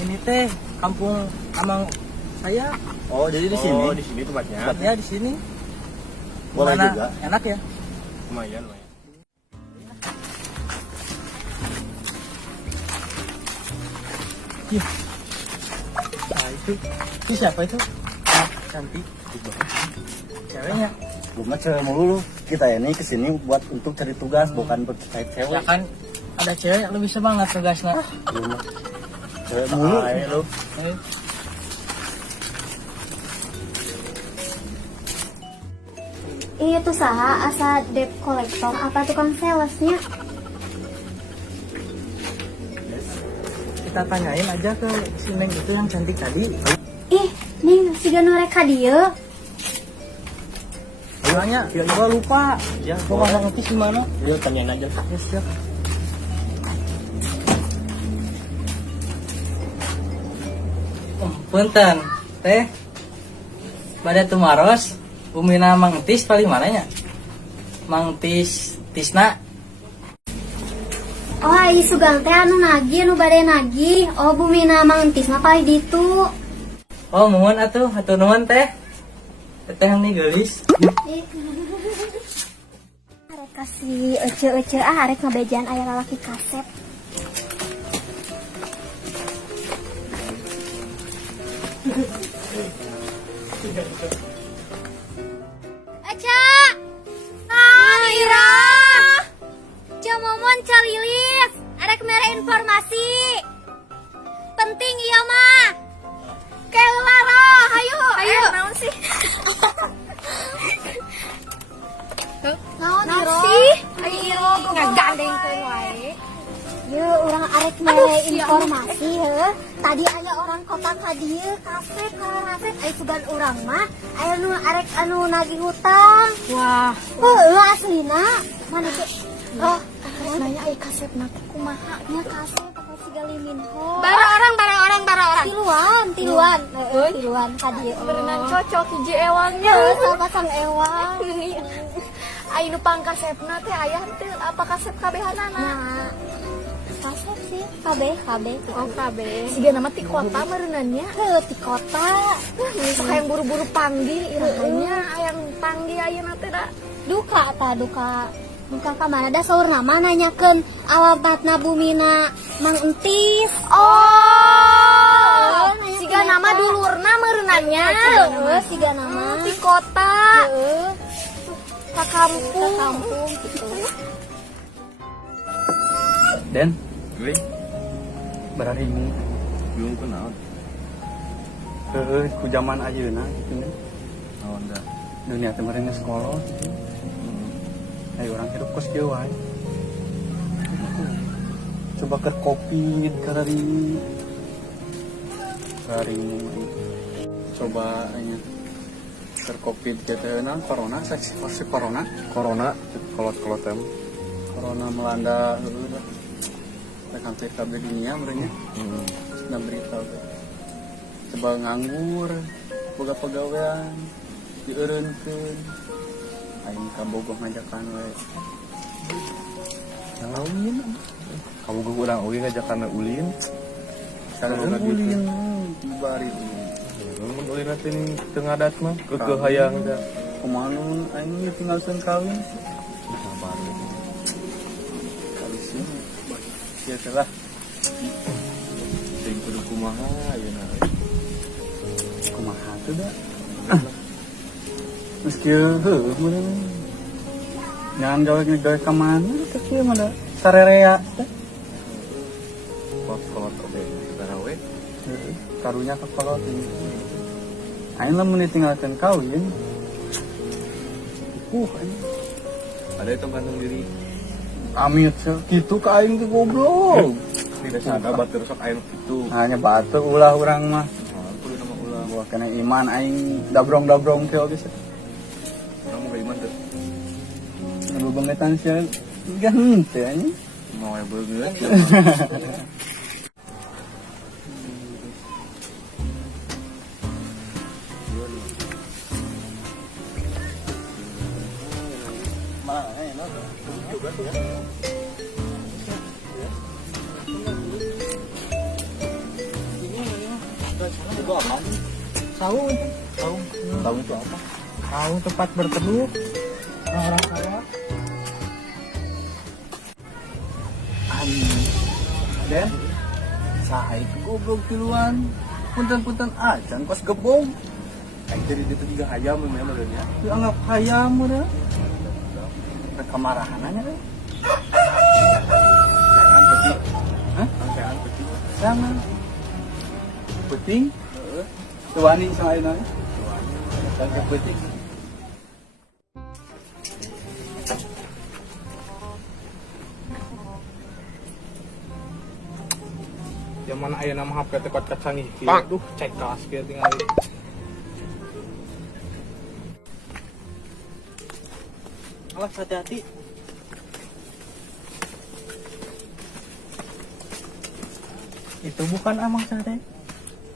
Ini teh kampung Amang saya. Oh, jadi di sini? Oh, di sini tempatnya. Tempatnya di sini. Boleh Gimana? juga. Enak ya? Lumayan. Iya. Nah itu siapa itu? Ah, cantik. Ceweknya. Bunga cewek mulu lu. Kita ini kesini buat untuk cari tugas, bukan berkait Ya cewek. kan ada cewek yang lebih semangat tugasnya. Bunga cewek mulu. Lu. Eh, Iya tuh saha asa debt collector apa tukang salesnya? kita tanyain aja ke si Neng itu yang cantik tadi. Ih, nih si Ganore ka dieu. Tanya, gua lupa. Ya, Gua nggak ngerti di mana. Yuk tanyain aja. Ya siap. Punten, teh. Pada tumaros, umina Mang Tis paling mananya? Mang Tisna. Oh, ai sugang teh anu nagih anu bade nagih. Oh, bumina Mang Tis mah paling ditu. Oh, nuhun atuh, hatur nuhun teh. Teteh nih gelis. Arek kasih ece-ece arek ngabejaan aya lalaki kaset. Aca! Ah, Ira! Camomon calilis, arek mere informasi. Penting iya mah. Kelara, hayu. Hayu. Naon sih? Naon sih? Ayo, ngagandeng teh wae. Yeuh, urang arek mere informasi heuh. tadi aya orang kota ka dieu kasep karasep aya sugan urang mah aya nu arek anu nagih hutang. Wah, Heuh aslina mana teh oh nanya ai kasep na teh kumaha? nya kasep apa siga liminho Bara orang. tiluan tiluan ka dieu Berenang cocok hiji ewangnya. heuh pasang ewang Ai nu pangkasepna teh aya teh apa kasep kabehanana? nah kasep sih kabeh Oh kabe. Siga nama ti kota mereunannya. heuh ti kota Sok hayang buru-buru panggil irahnya hayang panggil ayeuna teh da. duka ka mana da saurna mah nanyakeun alamatna bumina Mang Entis. Oh, nanya siga kumaha. nama dulurna mereunannya. Heuh siga nama Ti kota, heuh ka kampung. gitu. Den, Gue berari ini. bingung kenal. Ku zaman ayeuna gitu nih. Oh enggak. Dunia teh meureun sekolah gitu. Ayo orang hidup kos kieu wae. Coba ke kopi karari coba anya ke kopi kita corona seksi corona Kolot tem. corona melanda udah hampir kabeh dunia merenya na berita coba nganggur boga pegawaian dieureunkeun aing ka bogoh ngajakan we Kamu gue kurang oke ngajak karena ulin. sareng ulin bari Mun ulin nanti nih tengah dat mah ke hayang da. kumaha nun aing tinggal seun kawin Sabar. kali sih ya telah Sing kudu kumaha ayeuna. kumaha tuh da meski heuh mun jangan gawe ka mana teh kieu mah da sarerea teh Kolot oke kita we. karunya ke kolot ini aing lamun ditinggalkeun kawin aing Ada itu gantung diri. amit kitu ka aing teh goblok Tidak sadar batur sok air itu. hanya batu ulah urang mah Kudu nama ulang. gua kena iman aing dabrong teh oge sih Kamu gak iman tuh. ngebebengetan sih ganteng anjing Mau ya banget. tahu itu apa Tahu tempat berteduh orang sawah. Den saha itu goblok tiluan punten acan kos gebong Aing dari itu juga hayam memang badannya. dianggap hayam udah kemarahan aja deh Sean peti. hah Sean peti. jangan putih tuani sama ayeuna dan putih Zaman aya nama HP tekat kacangih kieu. Duh, cek kelas kieu tinggal. Awas hati-hati. Itu bukan amang saya.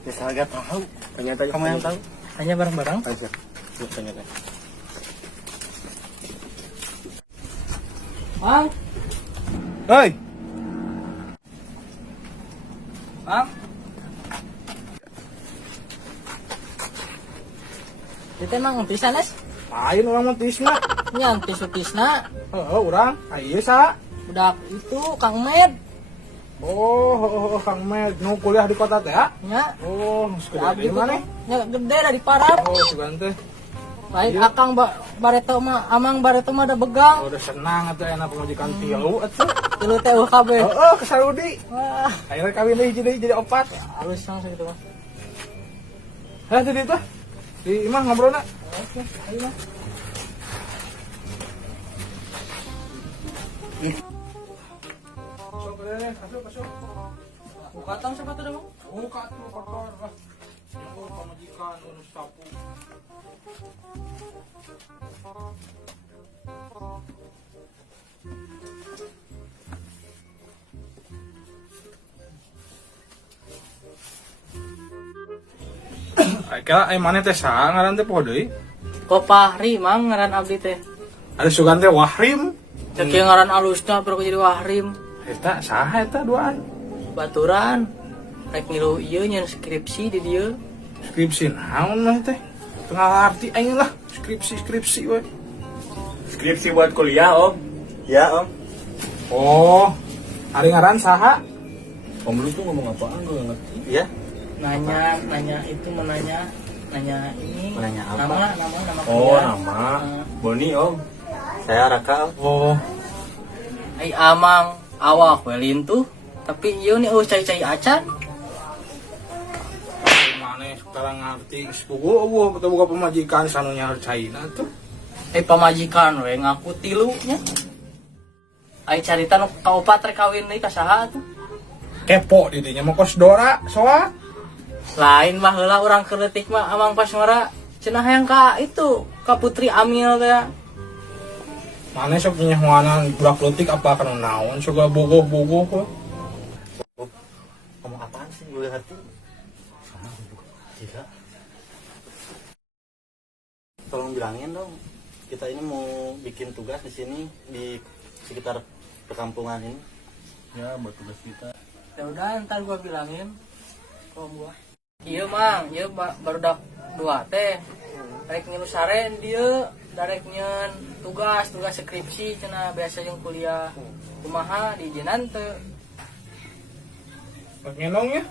ya saya tahu Ternyata Kamu yang tahu? Hanya bareng-bareng. Aja. Ternyata. Mang, Hei, Mang. Itu emang pisan es? lain orang mah tisna. Yang tisu-tisna. Heeh, urang. Ieu sa. Budak itu Kang Med. Oh, Kang Med nu kuliah di kota teh ya? Ya. Oh, sekedar di mana? Ya gede dari Parap. Oh, sugan teh. Lain Akang Bareto mah, Amang Bareto mah ada begang. Oh, udah senang atuh enak pemajikan tilu atuh. Tilu teh UKB. Heeh, ke Saudi. Wah, Akhirnya kawin deui jadi opat. halus langsung gitu mah. Hah, tadi itu. Di imah ngobrolna. Oke, ayo mah. Sok, masuk. Buka tong siapa tuh, Bang? Buka tuh kotor lah. Yang pamajikan urus sapu. Kira mana teh sa ngaran teh poho deui? Kopahri mang ngaran abdi teh. Ada sugan teh Wahrim. Cek yang ngaran alusna baru jadi Wahrim. Eta saha eta duaan? Baturan. Rek ngilu ieu nyen skripsi di dieu. Skripsi naon mah teh? Tengah arti aing lah skripsi we. Skripsi buat kuliah, Om. Ya, Om. Oh, hari ngaran saha? Om lu tuh ngomong apaan gue gak ngerti. Iya. Nanya itu nanya ini. Menanya apa? Nama Oh, kuliah. nama. Boni, Om. Saya Raka, Om. Oh, Ai amang awak we lintuh. Tapi ieu nih cai-cai acan. mana sekarang ngerti sepugu betul buka pemajikan sanunya China tuh. Pamajikan we ngaku tilunya. Ai carita nu kaopat rek kawin deui ka saha atuh? Kepo di dinya mah kos Dora, soa. Lain mah heula urang keleutik mah amang pas ngora cenah hayang ka itu, ka Putri Amil teh. Mana sok punya huanan budak leutik apa kana naon suka bogoh-bogoh we. Ngomong apaan sih? Gue ngerti. Tidak. Tolong bilangin dong. Kita ini mau bikin tugas di sini di sekitar perkampungan ini. Ya, buat tugas kita. Ya udah ntar gua bilangin. Kok gua. Ieu mang, ieu barudak 2 teh. Rek ngilu sare dieu darek nyeun tugas skripsi cenah biasa jeung kuliah. Kumaha di jenan teu. Ngenong ya.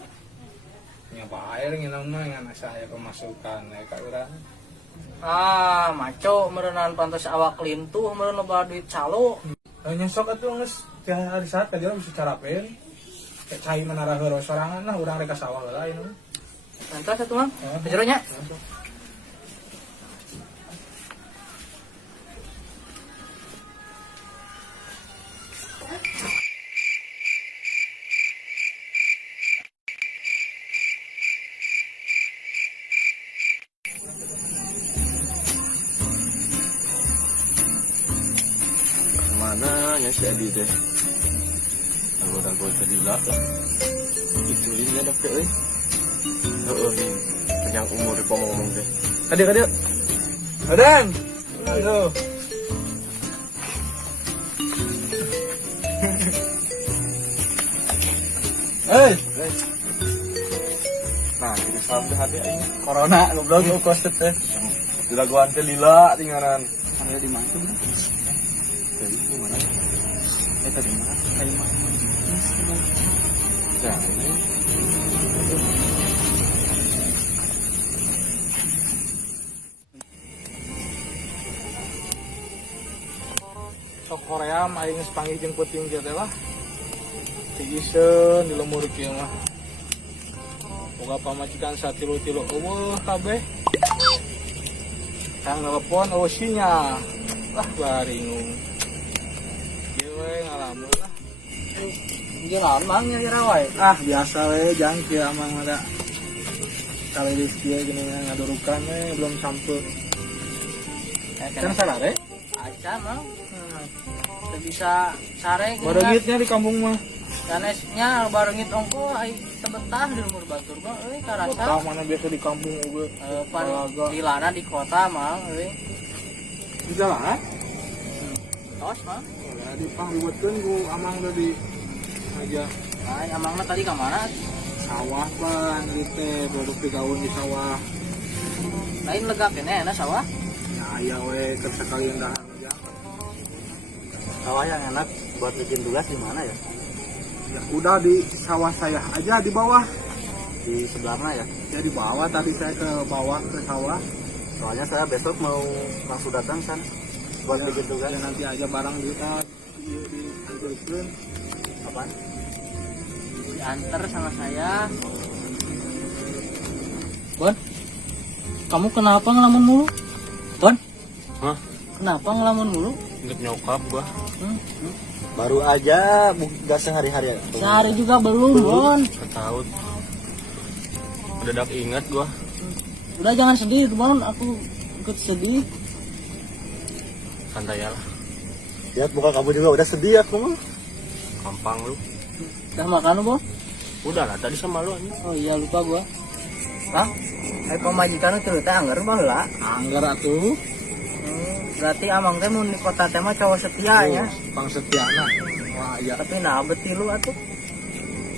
Nya bae ngenong mah ngan saya pemasukan ka urang. Ah, maco meureunan pantos awak lintuh meureun loba duit calo. Nyesok atuh geus teh hari saat ka bisa carapen. Kayak cai menara heureuh sorangan lah urang rek ka sawah heula ieu. Nantos atuh mang. Jero nya. Mana ya si Adi teh? Dago sedila lah. Itu ini ada ke euy. Heeh. Yang umur di ngomong teh. Kadek. Adan. Aduh. Hei. Nah, kita sampai hati aing. Corona goblok lu kos teh. Dilaguan teh lila tinggalan. Aya di mana? Jadi gimana? Eta di mana? Ayo mah. Ya, ini Sok Korea mah aing geus panggih jeung peuting teh lah. Tigiseun di lemur kieu mah. Boga pamajikan satilu-tilu eueuh kabeh. Kang nelpon eueuh sinya. Lah baringung. Ieu we ngalamun lah. Jalan mang nyari rawai. Ah biasa we jang kieu amang ada. Kali di kieu gini ngadurukan we belum sampai. Kan sarare? Acan mang. Teu bisa sare gini. Barengitnya di kampung mah. Sanesnya barengit ongko ai sebetah di lumur batur mah euy Tahu karasa. mana biasa di kampung eueuh. Pan di lana di kota mang euy. Di jalan? Tos mang. Ya di pangbuatkeun ku amang tadi aja Ai amangna tadi ka mana? sawah pan teh produk digaweun di sawah. Lain lega keneh na sawah. Ya aya we keur sakalian dahan aja. Sawah yang enak buat bikin tugas di mana ya? Ya udah di sawah saya aja di bawah. Di sebelahnya ya. Ya di bawah tadi saya ke bawah ke sawah. Soalnya saya besok mau langsung datang sana buat Ya, bikin tugas. ya nanti aja barang kita diantarkeun. Apaan? Diantar sama saya. Bon. Kamu kenapa ngelamun mulu? Bon. Hah? Kenapa ngelamun mulu? inget nyokap gua. Baru aja gak sehari-hari ya. Sehari juga belum, Bon. Ketaut. Dadak ingat gua. Udah jangan sedih Bon, aku ikut sedih. Santai ya lah. Lihat muka kamu juga udah sedih aku mah. Gampang lu. Udah makan Bon? Udah lah tadi sama lu aja. Oh iya lupa gua. Hah? Ai pamajikan teh teh anggar baheula. Anggar atuh. Berarti amang teh mun di kota teh mah cowok setia ya. Pang setiana. Wah, iya Tapi nah betilu atuh.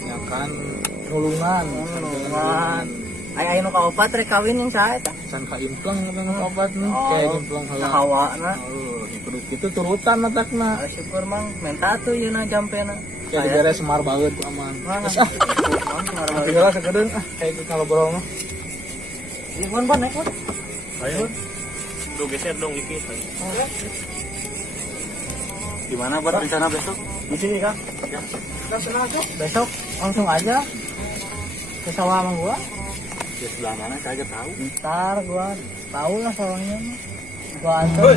ya kan nulungan. Nulungan. Ai nu kaopat rek kawin yang saha eta? San ka impleng kana obat nih. Oh, Kayak impleng heula. Sahawana. Oh, kudu kitu turutan matakna. Ah, syukur mang menta tuh yeuna jampena. Kayak digere semar banget ku aman. Mana? Terus tinggal sekedeung kayak kita ngobrol mah. Ini Bon naik Bon. Ayo. Lu geser dong dikit. Gimana buat rencana besok? Di sini Kang. Ya. Langsung aja. Besok langsung aja ke sawah sama gua. Di sebelah mana saya aja tahu. Ntar gua tahu lah sawahnya mah. Gua antar.